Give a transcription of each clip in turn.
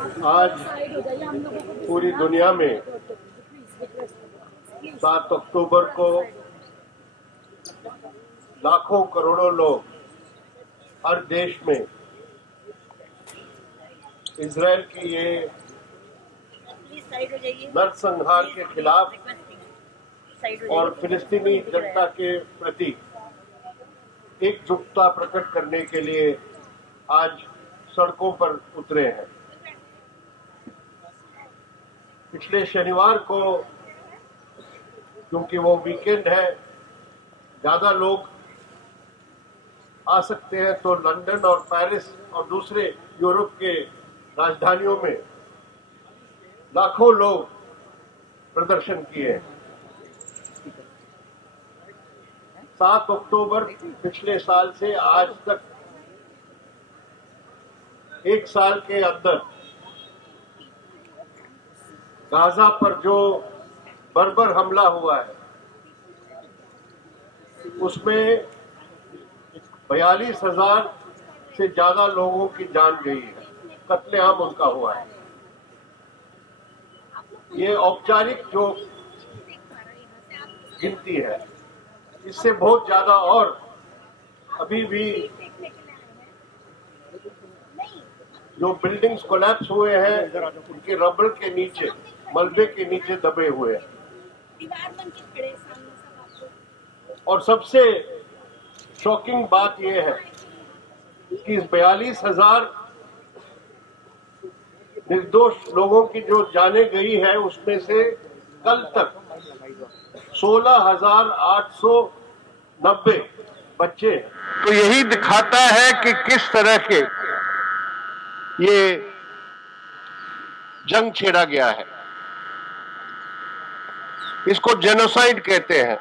आज पूरी दुनिया में 7 अक्टूबर को लाखों करोड़ों लोग हर देश में इजराइल की ये नरसंहार के खिलाफ और फिलिस्तीनी जनता के प्रति एकजुटता प्रकट करने के लिए आज सड़कों पर उतरे हैं। पिछले शनिवार को, क्योंकि वो वीकेंड है, ज्यादा लोग आ सकते हैं, तो लंदन और पेरिस और दूसरे यूरोप के राजधानियों में लाखों लोग प्रदर्शन किए। 7 अक्टूबर पिछले साल से आज तक एक साल के अंदर गाजा पर जो बर्बर हमला हुआ है उसमें 42,000 से ज्यादा लोगों की जान गई है, कत्लेआम उनका हुआ है। ये औपचारिक जो गिनती है, इससे बहुत ज्यादा और अभी भी जो बिल्डिंग्स कोलैप्स हुए हैं उनके रबड़ के नीचे, मलबे के नीचे दबे हुए हैं। और सबसे शॉकिंग बात यह है कि इस 42,000 निर्दोष लोगों की जो जाने गई है उसमें से कल तक 16,890 बच्चे। तो यही दिखाता है कि किस तरह के ये जंग छेड़ा गया है। इसको जेनोसाइड कहते हैं।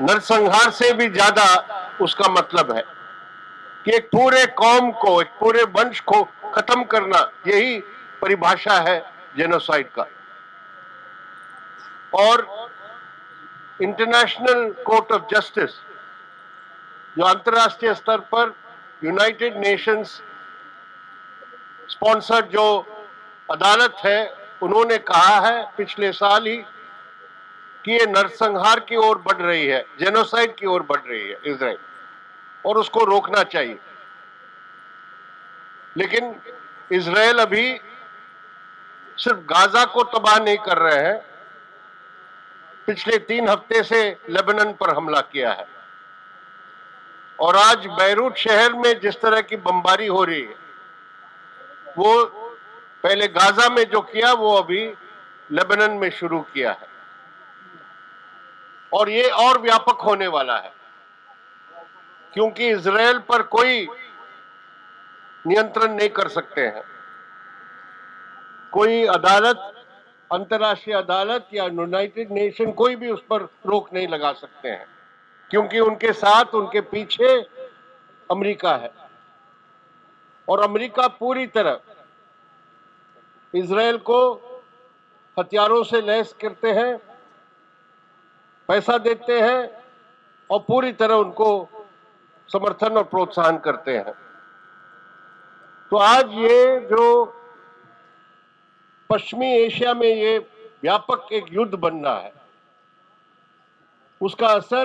नरसंहार से भी ज्यादा उसका मतलब है कि एक पूरे कौम को, एक पूरे वंश को खत्म करना, यही परिभाषा है जेनोसाइड का। और इंटरनेशनल कोर्ट ऑफ जस्टिस, जो अंतर्राष्ट्रीय स्तर पर यूनाइटेड नेशंस स्पॉन्सर्ड जो अदालत है, उन्होंने कहा है पिछले साल ही कि ये नरसंहार की ओर बढ़ रही है, जेनोसाइड की ओर बढ़ रही है इजराइल, और उसको रोकना चाहिए। लेकिन इजराइल अभी सिर्फ गाजा को तबाह नहीं कर रहे हैं, पिछले 3 हफ्ते से लेबनान पर हमला किया है। और आज बैरूत शहर में जिस तरह की बमबारी हो रही है, वो पहले गाजा में जो किया वो अभी लेबनान में शुरू किया है। और ये और व्यापक होने वाला है, क्योंकि इजराइल पर कोई नियंत्रण नहीं कर सकते हैं। कोई अदालत, अंतर्राष्ट्रीय अदालत या यूनाइटेड नेशन, कोई भी उस पर रोक नहीं लगा सकते हैं, क्योंकि उनके साथ, उनके पीछे अमेरिका है। और अमेरिका पूरी तरह इजराइल को हथियारों से लैस करते हैं, पैसा देते हैं और पूरी तरह उनको समर्थन और प्रोत्साहन करते हैं। तो आज ये जो पश्चिमी एशिया में ये व्यापक एक युद्ध बनना है, उसका असर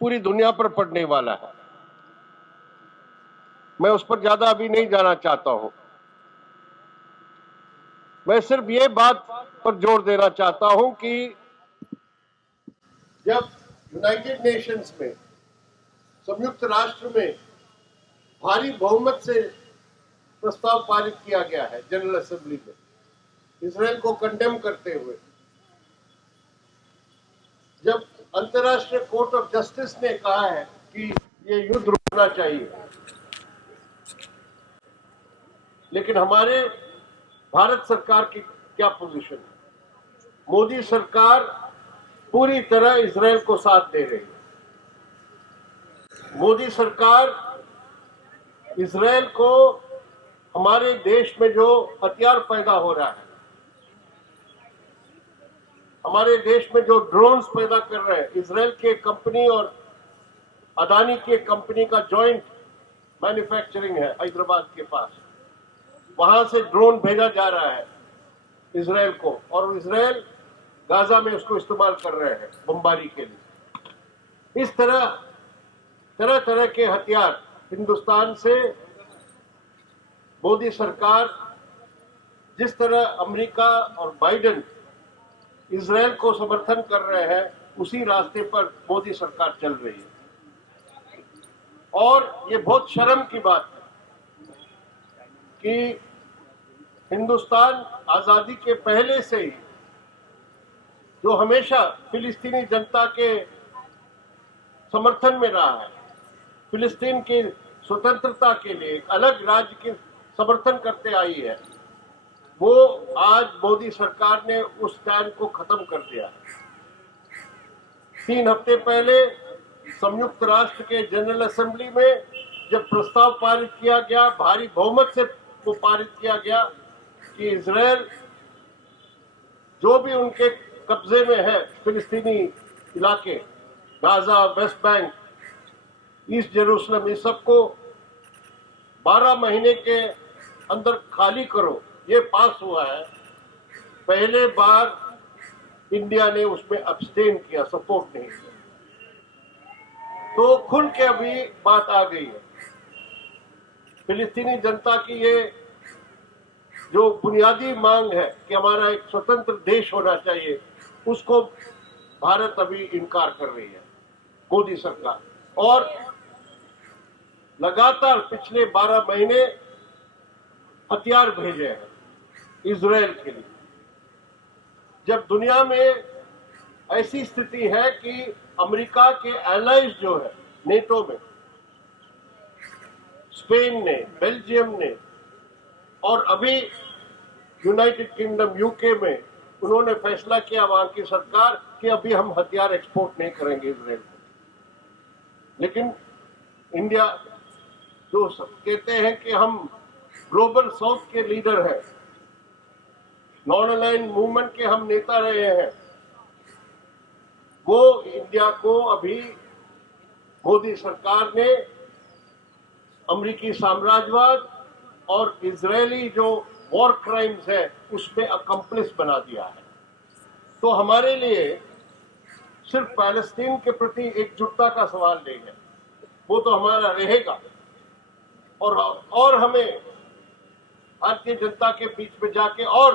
पूरी दुनिया पर पड़ने वाला है। मैं उस पर ज्यादा अभी नहीं जाना चाहता हूं। मैं सिर्फ ये बात पर जोर देना चाहता हूं कि जब यूनाइटेड नेशंस में, संयुक्त राष्ट्र में भारी बहुमत से प्रस्ताव पारित किया गया है जनरल असेंबली में, इजराइल को कंडेम करते हुए, जब अंतर्राष्ट्रीय कोर्ट ऑफ जस्टिस ने कहा है कि ये युद्ध रुकना चाहिए, लेकिन हमारे भारत सरकार की क्या पोजीशन है? मोदी सरकार पूरी तरह इजराइल को साथ दे रही है। मोदी सरकार इजराइल को हमारे देश में जो हथियार पैदा हो रहा है, हमारे देश में जो ड्रोन्स पैदा कर रहे हैं, इजराइल के कंपनी और अदानी के कंपनी का जॉइंट मैन्युफैक्चरिंग है हैदराबाद के पास, वहां से ड्रोन भेजा जा रहा है इजराइल को, और इजराइल गाजा में उसको इस्तेमाल कर रहे हैं बमबारी के लिए। इस तरह तरह तरह के हथियार हिंदुस्तान से मोदी सरकार, जिस तरह अमेरिका और बाइडेन इजराइल को समर्थन कर रहे हैं, उसी रास्ते पर मोदी सरकार चल रही है। और ये बहुत शर्म की बात है कि हिंदुस्तान आजादी के पहले से ही, जो हमेशा फिलिस्तीनी जनता के समर्थन में रहा है, फिलिस्तीन की स्वतंत्रता के लिए एक अलग राज्य के समर्थन करते आई है, वो आज मोदी सरकार ने उस स्टैंड को खत्म कर दिया। 3 हफ्ते पहले संयुक्त राष्ट्र के जनरल असेंबली में जब प्रस्ताव पारित किया गया, भारी बहुमत से वो पारित किया गया कि इजराइल जो भी उनके कब्जे में है फिलिस्तीनी इलाके, Gaza, West Bank, east Jerusalem, इस सबको 12 महीने के अंदर खाली करो, ये पास हुआ है। पहले बार इंडिया ने उसमें अब्सटेन किया, सपोर्ट नहीं किया। तो खुल के अभी बात आ गई है। फिलिस्तीनी जनता की ये जो बुनियादी मांग है कि हमारा एक स्वतंत्र देश होना चाहिए, उसको भारत अभी इनकार कर रही है, मोदी सरकार। और लगातार पिछले 12 महीने हथियार भेजे हैं इजराइल के लिए। जब दुनिया में ऐसी स्थिति है कि अमेरिका के एलाइज जो है नेटो में, स्पेन ने, बेल्जियम ने और अभी यूनाइटेड किंगडम यूके में उन्होंने फैसला किया, वहां की सरकार, कि अभी हम हथियार एक्सपोर्ट नहीं करेंगे इजराइल को। लेकिन इंडिया जो कहते हैं कि हम ग्लोबल साउथ के लीडर हैं, नॉन अलाइन मूवमेंट के हम नेता रहे हैं, वो इंडिया को अभी मोदी सरकार ने अमेरिकी साम्राज्यवाद और इजरायली जो वॉर क्राइम्स है उसमें अकम्प्लिस बना दिया है। तो हमारे लिए सिर्फ पैलेस्टीन के प्रति एकजुटता का सवाल नहीं है, वो तो हमारा रहेगा, और हमें भारतीय जनता के बीच में जाके और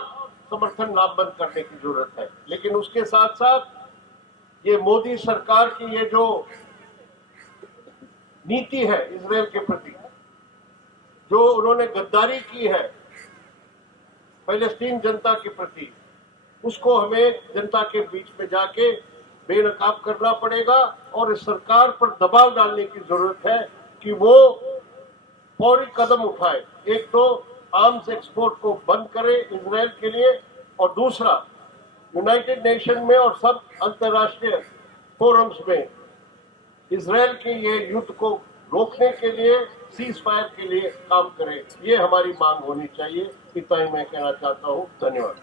समर्थन नामबंद करने की जरूरत है। लेकिन उसके साथ साथ ये मोदी सरकार की ये जो नीति है इजराइल के प्रति, जो उन्होंने गद्दारी की है पैलेस्टीन जनता के प्रति, उसको हमें जनता के बीच में जाके बेनकाब करना पड़ेगा। और इस सरकार पर दबाव डालने की जरूरत है कि वो फौरी कदम उठाए। एक तो आर्म्स एक्सपोर्ट को बंद करे इजराइल के लिए, और दूसरा यूनाइटेड नेशन में और सब अंतर्राष्ट्रीय फोरम्स में इजराइल के ये युद्ध को रोकने के लिए, सीज फायर के लिए काम करे। ये हमारी मांग होनी चाहिए। इतना ही मैं कहना चाहता हूँ। धन्यवाद।